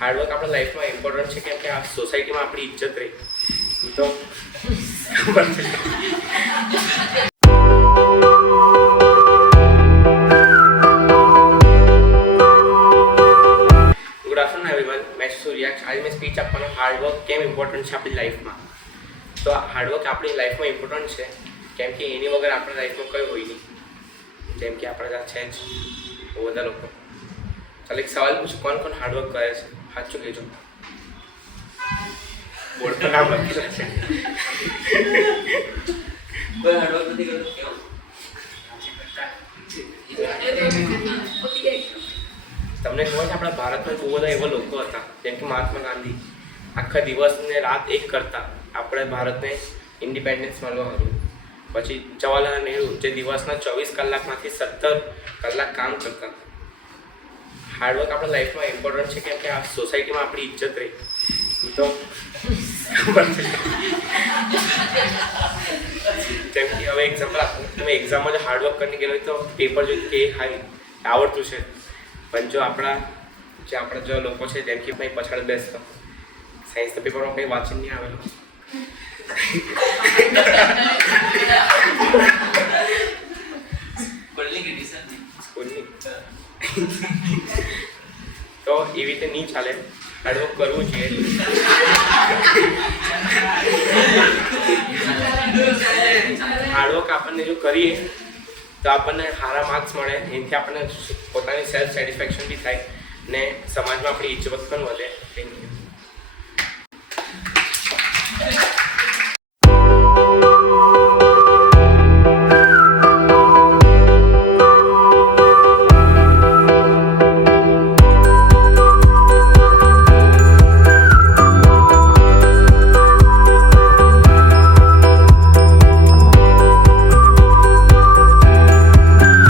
Hard work આપણા લાઈફમાં important છે, કેમ કે આ સોસાયટીમાં આપણી ઇજ્જત રહી તો ખબર છે. ગુડ આફ્ટરનૂન એવરીવન, મેં સૂર્યાક્ષ. આજે મેં સ્પીચ આપવાનો હાર્ડવર્ક કેમ ઇમ્પોર્ટન્ટ છે આપણી લાઈફમાં. તો હાર્ડવર્ક આપણી લાઈફમાં ઇમ્પોર્ટન્ટ છે કેમ કે એની વગર આપણા લાઈફમાં કંઈ હોય નહીં. જેમ કે આપણા ત્યાં છે જ બહુ બધા લોકો. ચાલો એક સવાલ પૂછું, કોણ હાર્ડવર્ક કરે છે? સાચું કહેજો. બોર્ડ પર નામ લખી શકશે. કોઈ હાર્ડવર્ક નથી કરતો કેમ? તમને ખબર છે આપણા ભારતમાં બહુ બધા એવા લોકો હતા જેમ કે મહાત્મા ગાંધી આખા દિવસને રાત એક કરતા આપણે ભારતને ઇન્ડિપેન્ડન્સ મળવા હતું. પછી જવાહરલાલ નહેરુ જે દિવસના 24 કલાકમાંથી 17 કલાક કામ કરતા. હાર્ડવર્ક આપણા લાઈફમાં ઇમ્પોર્ટન્ટ છે કેમ કે આ સોસાયટીમાં આપણી ઇજ્જત રહી તો ખબર છે. જેમ કે હવે એક્ઝામ્પલ આપો, તમે એક્ઝામમાં જો હાર્ડવર્ક કરીને ગયેલો હોય તો પેપર જો કે હાઈ આવડતું છે, પણ જો આપણા જો લોકો છે જેમ કે ભાઈ પછાડ બેસતો સાયન્સના પેપરમાં કંઈ વાંચી નહીં આવેલું સ્કૂલની તો એવી રીતે નહીં ચાલે. હાર્ડવર્ક કરવું જોઈએ. હાર્ડવર્ક આપણને જો કરીએ તો આપણને સારા માર્ક્સ મળે, એનાથી આપણને પોતાની સેલ્ફ સેટિસ્ફેક્શન બી થાય ને સમાજમાં આપણી ઇજ્જત પણ વધે. Thank you.